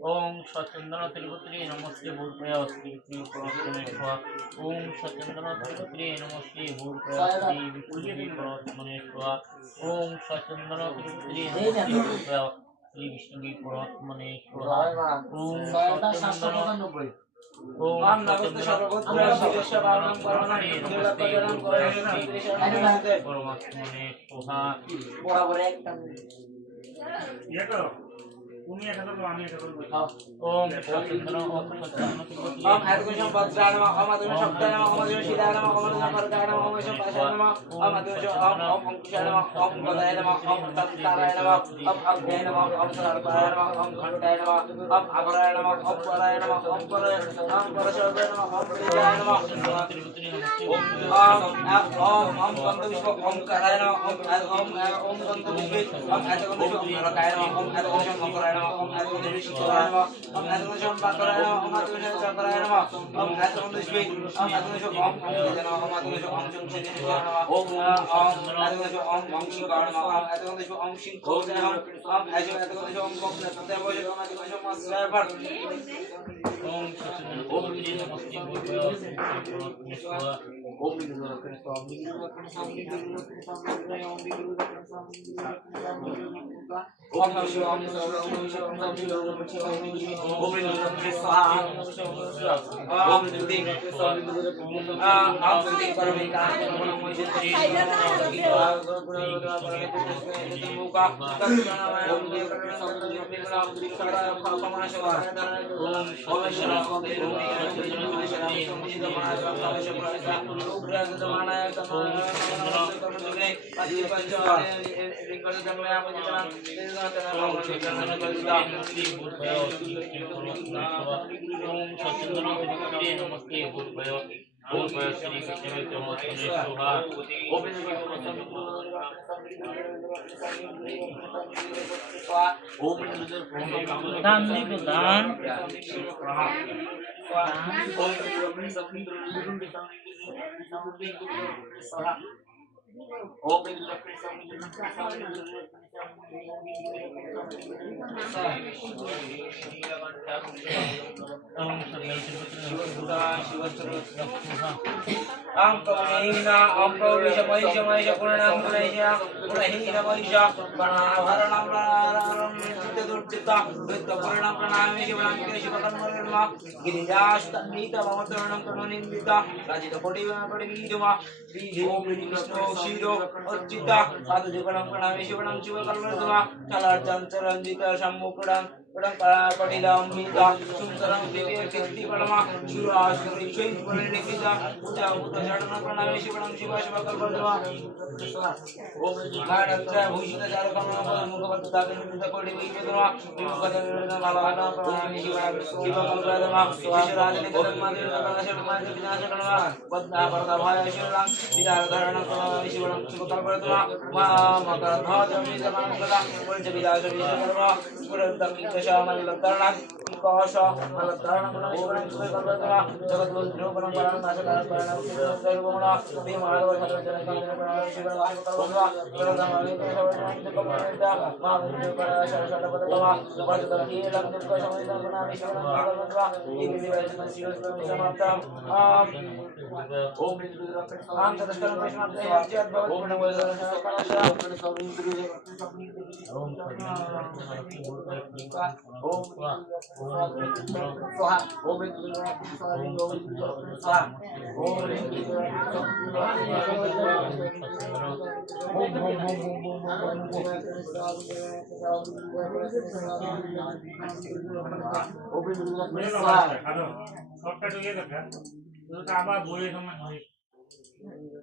ओम सचंदन तिरुपति नमस्ते भूतया श्री विष्णु परमात्मने स्वाहा ओम सचंदन तिरुपति नमस्ते भूतया श्री विष्णु परमात्मने स्वाहा ओम सचंदन तिरुपति नमस्ते भूतया श्री विष्णु परमात्मने स्वाहा ओम सचंदन ओम नमस्ते सर्वत्र शिवशरणं परमात्मने परमात्मने स्वाहा बराबर एकदम ये करो তুমি এটা করো আমি এটা করব ওম সচন্দ্র ওম সচন্দ্র ওম আদগুণম বজ্রাণম ওম আদগুণ শব্দানম ওম আদগুণ শিলানম ওম আদগুণ পরকাণম ওম আদগুণ পাশানম ওম আদগুণ ওম অঙ্কুশানম ওম গদায়নম ওম তন্তারায়নম ওম অজ্ঞানম ওম সর্বায়নম ওম ঘণ্টায়নম ওম আগরায়নম ওম পরায়নম ওম পরশোভনম ওম বিজয়ানম ওম গন্ধবিষ্প ওম কারায়নম ওম গন্ধবিষ্প ওম আদগুণ পরকায়নম ওম আদগুণ শঙ্করায়নম ओम आदिदेव शिवरायनम ओम आदिदेव शंकरायनम ओम आदिदेव शंकरायनम ओम आदिदेव शिव ओम आदिदेव ओम जन ओम आदिदेव ओम शंकरायनम ओम आदिदेव ओम शिवायनम ओम आदिदेव ओम शिंकोजनम ओम आदिदेव ओम गोपनाथदेव ओम आदिदेव ओम श्रेयभर ओम ओम नमस्ते भूतया ओम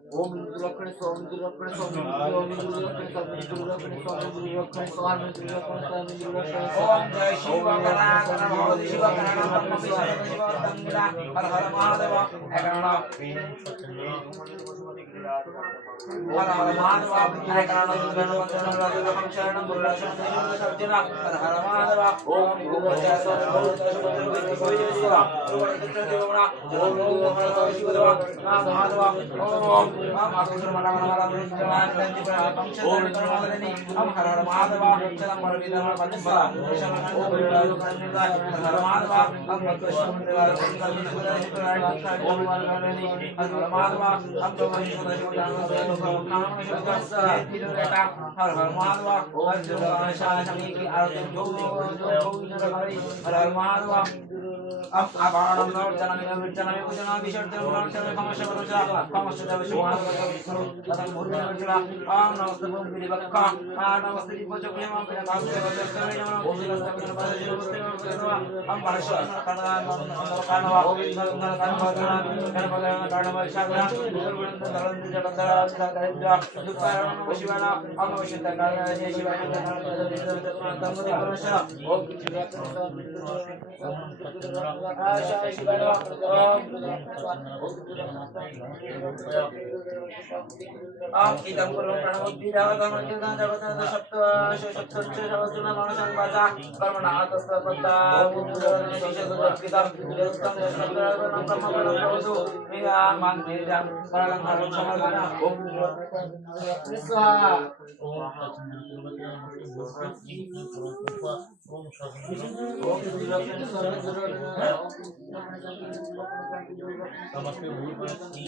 ओम दुर्लक्षण स्वामी दुर्लक्षण स्वामी ओम दुर्लक्षण स्वामी दुर्लक्षण स्वामी दुर्लक्षण स्वामी दुर्लक्षण स्वामी दुर्लक्षण ओम जय शिव गणा भगवती शिव गणा ब्रह्म विष्णु शिव तंगिरा हर हर महादेव एकाना हर हर महादेव एकाना दुर्गण वंदन राजगम शरणं गुरुराशन सर्जना हर हर महादेव ओम जय स्वामी देवना ओम शिवदेव महादेव ओम आसुर मना मना मना विष्णुनाथ नंदी पर पंच धर्मोदरनी हम हर हर महादेव चलम पर विदर्भ पंचसा शरणं गुरुराज करनिदा हर हर महादेव हम कृष्ण देवार संकल्प सुराय पुराण ओम वरदानी हर हर महादेव हम तो विष्णु देवार लोक नाम शब्दस तिरुरेटा हर हर महादेव ओम जगन्नाथ शमी की आरती जो करी हर हर महादेव अब आभारम नर जनमे पूजना विसर्जन नाम चले समस्या बरचा समस्या देव महादेव विष्णु तथा मूर्ति बरचा ओम नमस्ते ओम विधिवक्का नमस्ते दीपचक्र हम नाम से बरचा नमः ओम नमस्ते नमस्ते हम परशुराम कारणवा ओम कारणवा कारणवा शागरा गुरुवृंद धरंद जगंधर सागरजा दुपारण शिवाना हम वशिता कार्य शिवाय तमुदि परशुरा ओम आशा शिवाय ओम इदं पुरं प्रणवोद्भिरागमनं जगतः सप्तस्य सहस्रनाम मानसं वाचा कर्मणा तस्वपत्ता विशेषदर्पितं देवस्तं दशरथं ब्रह्मवरं भवतु विना मान्येजं परं हरं समर्पणा ओम स्वाहा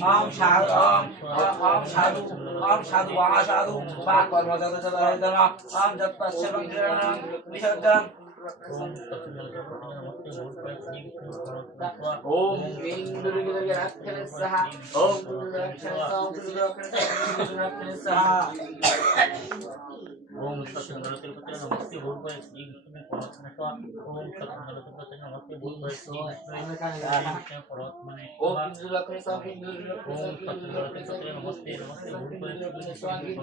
ओम साधु ओम साधु साधु पाक कर्मजत जतन ओम जत्पश्यं विसर्जन ओम इंद्रगिरिरक्षण सहा ओम इंद्ररक्षण सहा ओम सत्संगल तिरुपति नमस्ते भूलभय श्री विष्णु परमात्मा ओम सत्संगल तिरुपति नमस्ते भूलभय श्री विष्णु परमात्मा ओम इंद्रलक्षण स्वामी ओम सत्संगल तिरुपति नमस्ते नमस्ते भूलभय श्री स्वामी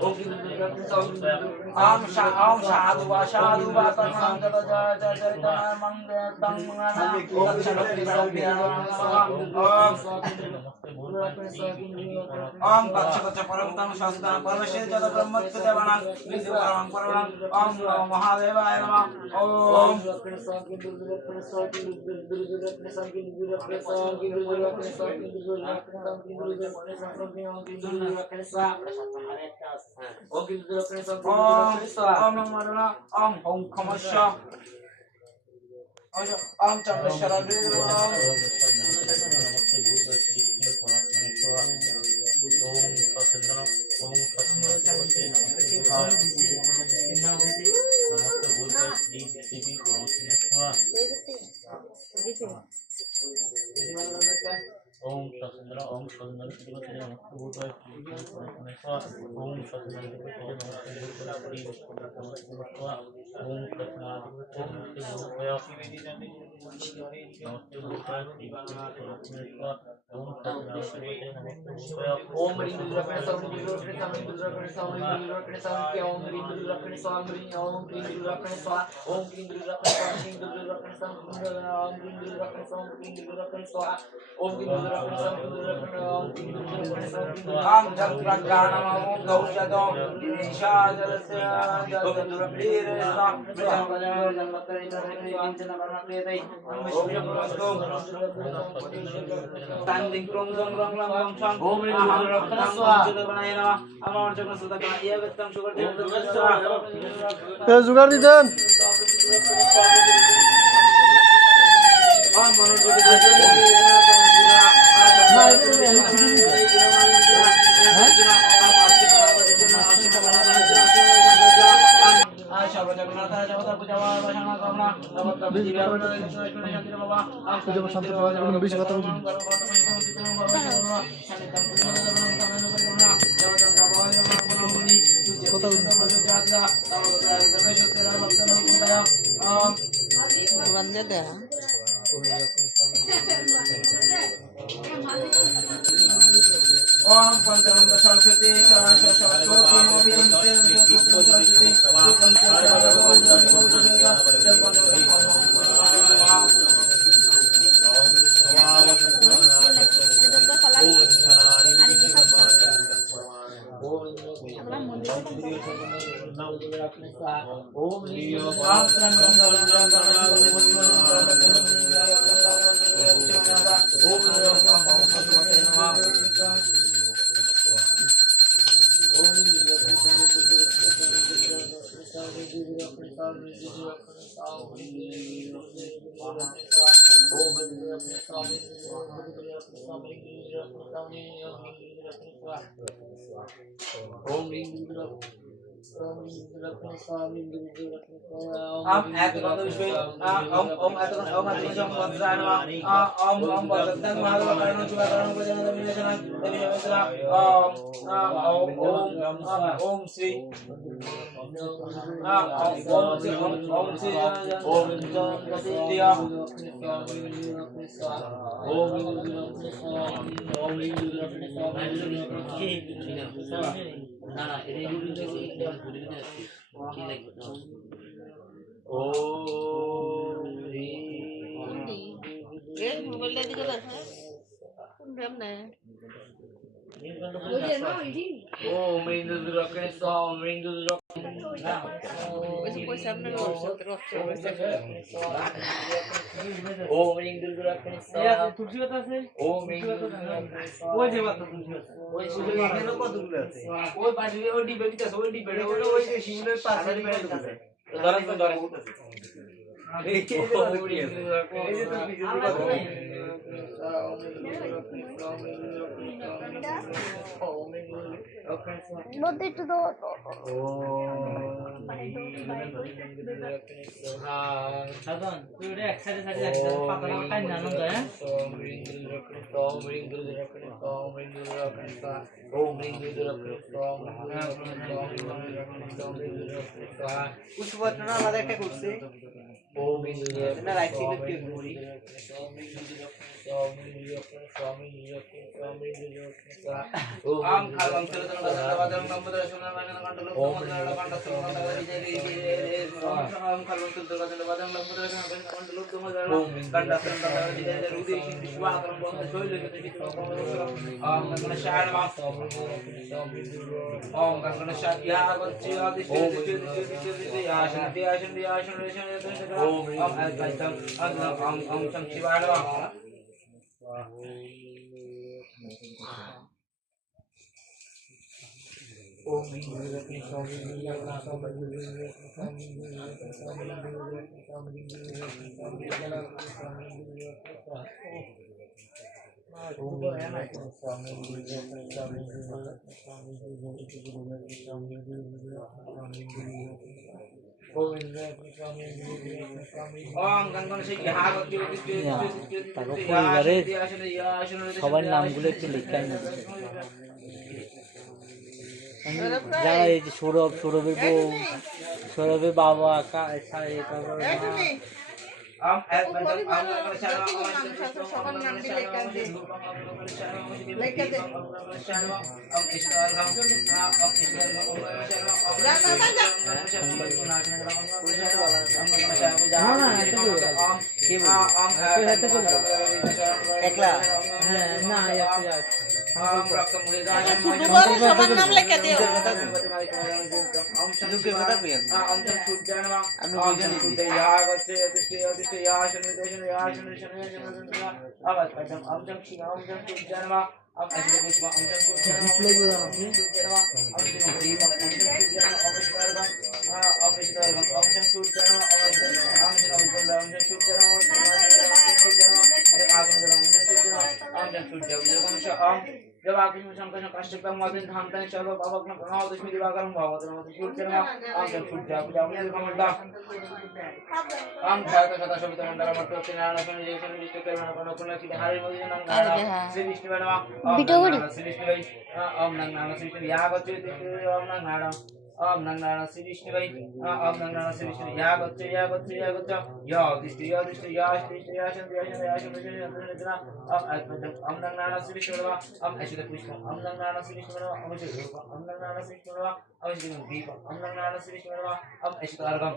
ओम इंद्रलक्षण स्वामी ओम साधु वा कर्मं जप जय मंगल तंग मंगना ओम शक्ति स्वामी ओम पक्षपच परम तम शास्त्र परमेश्वर जद ब्रह्मत्व देवानां विष्णु परमं परमं ओम महादेवाय नमः ओम ओम नमः ओम ओम खमस्य ओम चंद्रेश्वर ओम सत्संगल ओम सत्संगल तिरुपति नमस्ते भूलभय श्री ओम सत्संगल तिरुपति नमस्ते भूलभय श्री ओम सत्संगल तिरुपति नमस्ते भूलभय श्री ओम सत्संगल तिरुपति नमस्ते भूलभय ओम इंद्रलक्षण स्वामी इंद्रलक्षण स्वामी इंद्रलक्षण स्वामी ओम इंद्रलक्षण स्वामी ओम इंद्रलक्षण स्वामी ओम इंद्रलक्षण स्वामी इंद्रलक्षण स्वामी ओम इंद्रलक्षण स्वामी इंद्रलक्षण स्वामी ओम इंद्रलक्षण स्वामी इंद्रलक्षण स्वामी ओम जप प्रज्ञानम ओम गौजदो दिनेशा जलस्य जलदुरप्रीर स्वामी जन्मकरे जन्मकरे वर्णक्रियते ओम तांदिं क्रोम जंग रंग रंग शं ओम इंद्रलक्षण स्वामी जगन्नाथ नमः আমার জন্য সদাকা ইয়া বেতম সুগর দেব জোগাড় দিতেন ওম মনোযোগ সর্বজগন্নাথ জগত পূজাবা বাসনা কামনা জগত বিজয় শান্তি বাবা পূজা শান্তি পাওয়া যাবে বেশি কথা বলুন কথা बंदे दे ओम पंचम Saraswati Saraswati Modi Saraswati Om Ekatatu Vishwe Om Ekatatu Om Ekatatu Vajrayana Om Vajrayana Mahakarana Chukarana Vajrayana Vinashana Devinashana Om Sri Om Sri সবার নামগুলো একটু লিখে যারা এই যে সৌরভের বউ, সৌরভের বাবা, একলা সবার নাম লিখে দিও। जब आकृष्ण शंकर काष्टक मदिन धामतन चलो बाबा अपना प्रणव दशमी दिवाकरम भावतन मत छूट करना आम जब छूट जा पूजा मुझे कमलता आम ध्यान सदा शब्द मंडल मत नारायण सुनि जैसन विष्णु करना कोनो कोनो की हरि मदिन नाम श्री विष्णु बनवा श्री विष्णु ओम नंग नाम श्री विष्णु याग चेत ओम नंग Narayan Om Nang Nara Sri Vishnu Vai. Om Nang Nara Sri Vishnu. Ya Gotcha, Ya Gotcha, Ya Gotcha. Ya Dishti, Ya Dishti, Ya Dishti, Ya Shanti, Ya Shanti, Ya Shanti, Ya Shanti, Om Nang Nara Sri Vishnu Vai. Om Ashita Pushpa. Om Nang Nara Sri Vishnu Vai. Om Ashita Rupa. Om Nang Nara Sri Vishnu Vai. Om Ashita Deepa. Om Nang Nara Sri Vishnu Vai. Om Ashita Argam.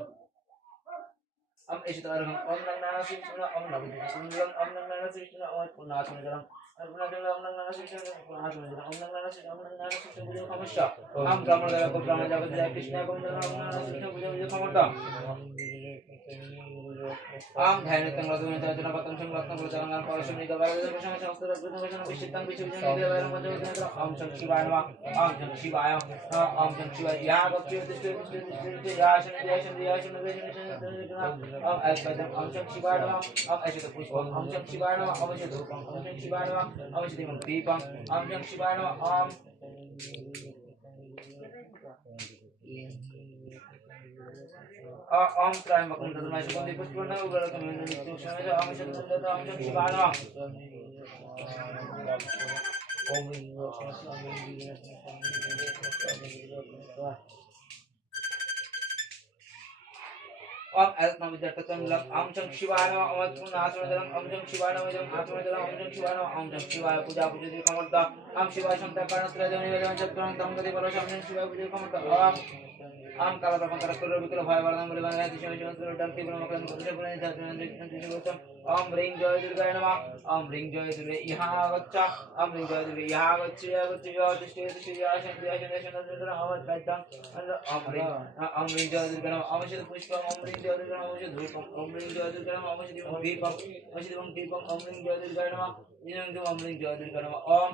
Om Ashita Argam. Om Nang Nara Sri Vishnu Vai. Om Navadhi Sundaram. Om Nang Nara Sri Vishnu Vai. Om Punasanajaram. Om Nang Nara Sri Vishnu Vai. Punasanajaram. Om Nang Nara Sri Vishnu Vai. Kamasya. Om Brahmanara Ko Brahma Jagati Jai Krishna Govinda Om Nara Sri Vishnu Vai. Kamarta. Om Dhainatang Radhavita Janapatam Sanglatang Prajarangan Parasami Gavarada Prasanga Shastra Prasanga Vishitang Vichujan Devaram Vajavadana Om Sham Shivaya Nama Om Sham Shivaya Om Sham Shivaya Yagotri Yashan Yashan Yashan Om Aishwadam Om Sham Shivaya Nama Om Aishwada Pushpam Om Sham Shivaya Nama Om Aishwada Rupam Om Sham Shivaya Nama Om Aishwadam Deepam Om Sham Shivaya Nama Om Om Triambakam Dadamai Sukandi Pushpana Ugarakam Nitya Shanaja Om Shantata Om Sham Shivaya Nama Om Aratma Vidyartatam Om Sham Shivaya Nama Om Punasanajaram Om Sham Shivaya Nama Om Atmanajaram Om Sham Shivaya Nama Om Sham Shivaya Puja Puja Kamarta Om Shivaya Shanta Karnastrajam Nivedam Chatran Tamgati Parasham Sham Shivaya Puja Kamarta Om Kalapam Karakura Vikala Bhayavardam Mulivana Tishan Shantru Tanti Brahmakran Kudusha Purani Jatran Jitran Om Ring Joy Durga Nama Om Ring Joy Durga Iha Gaccha Om Ring Joy Durga Iha Gaccha Gaccha Yadishti Yashan Yashan Yashan Yashan Om Kaitam Om Ring Joy Durga Nama Om Shri Pushpa Om Ring Joy Durga Nama Om Shri Dhupam Om Ring Joy Durga Nama Om Shri Deepam Om Shri Deepam Om Ring Joy Durga Nama Om Ring Joy Durga Nama Om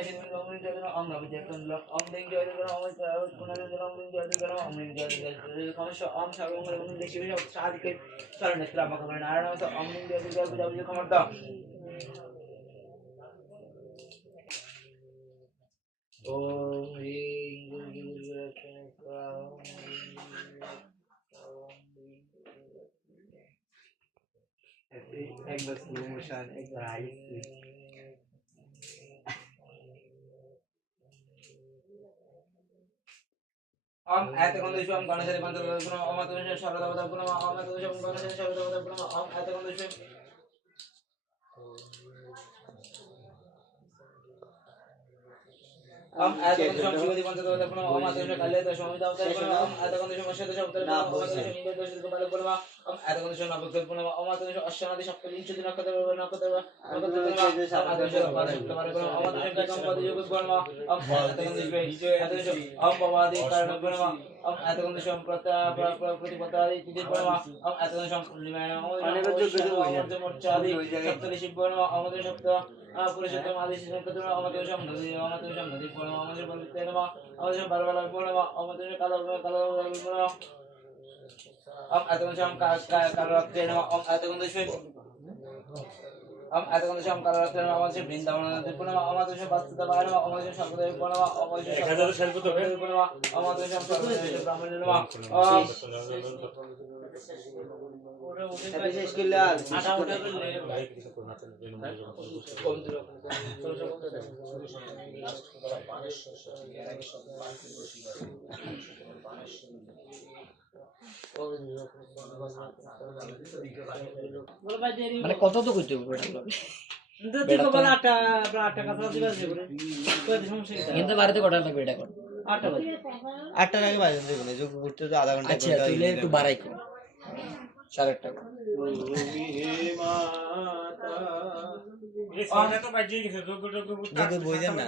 Shri Om Ring Joy Durga Om Navijatan Om Ring Joy Durga Nama Om Punarendra Om Ring Joy Durga Nama Om Ring Joy Durga Kamasya Om Sarvamala Om Ring Shiva Sadike Sarnetra Bhagavan Narayana Om Ring Joy Durga Puja Puja Kamarta Om Ring Durga एक बस slow motion एक right Om Atakondishwa Om Ganeshari Pantaradapuna Om Atakondishwa Sharadavadapuna Om Atakondishwa Ganeshari Sharadavadapuna Om Atakondishwa Om Atakondishwa Shivadi Pantaradapuna Om Atakondishwa Kalyata Shwamidavadapuna Om Atakondishwa Mashadasha Uttarapadapuna Om Atakondishwa Nindadasha Kapalapuna Om Atakondishwa Navakadapuna Om Atakondishwa Ashanadi Shaktalinchudi Nakadavana Nakadava Om Atakondishwa Kapalapuna Om Atakondishwa Kampadi Yogapuna Om Atakondishwa Om Bhavadi Karanapuna Om Atakondishwa Pratipatadi Tidipuna Om Atakondishwa Limana Om Morchadi Shaptali Shibuna Om Atakondishwa Purushottam Adi Shaktatuna Om Atakondishwa Nadi Om Atakondishwa Nadi Puna Om Atakondishwa Palitena Om Atakondishwa Barvala Puna Om Atakondishwa Kalapuna Om Atakondishwa Kalaratena Om Atakondishwa Om Atakondishwa Kalaratena Om Atakondishwa Vrindavana Puna Om Atakondishwa Bastutavana Om Atakondishwa Shaktadevi Puna Om Atakondishwa Shaktadevi Puna Om Atakondishwa Shaktadevi Brahmanama Om Abhishek Killal Ata uta মানে কত তো কইতে হবে কিন্তু বাড়িতে কটা লাগবে এটা কর 8টার আগে বাজে দেবেন যোগ করতে তো আধা ঘন্টা আচ্ছা তুইলে একটু বাড়াই কর 8:30 টাকা বই দেন না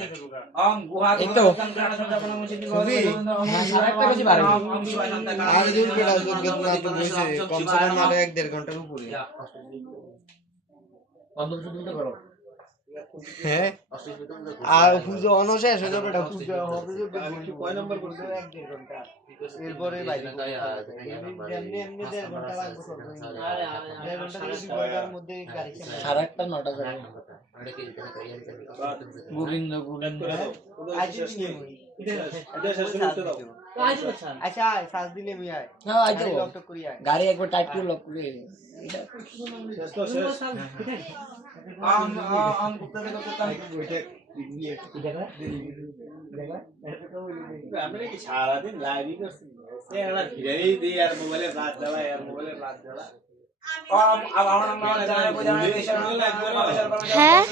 আর দূর বেড়া কমসে কম আরো 1-1.5 ঘন্টার উপরে হ্যাঁ আর পুজো অনশেষ হয়ে যাবে, পুজো হবে কয় নম্বর করবে 1-1.5 ঘন্টা এরপরে বাইরে এমনি এমনি 1.5 ঘন্টা লাগবে 1.5 ঘন্টা বেশি ঘন্টার মধ্যে গাড়ি 8:30 9টা যাবে গোবিন্দ গোবিন্দ আজ দিন আচ্ছা সাজ দিলে আমি আয় হ্যাঁ আজ লক টক করি আয় গাড়ি একবার টাইট করে লক করে এটা আম কুত্তা দেখো কুত্তা আপনি কি সারাদিন লাইভই করছেন সে একটা ভিড়েই দিয়ে আর মোবাইলে রাত জ্বালায় আর মোবাইলে রাত জ্বালায় আমার নাম জানাই বুঝানো দেশের হ্যাঁ?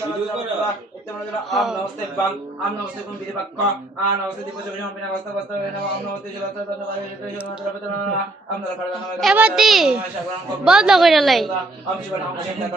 আম নমস্তে বাং আম নমস্তে কোন বিধি বাক্য আ নমস্তে দিবস বিনা বিনা কষ্ট কষ্ট না আম নমস্তে জলতা ধন্যবাদ আমরা এবার দি বন্ধ করে লাই আম শিবন আম শিবন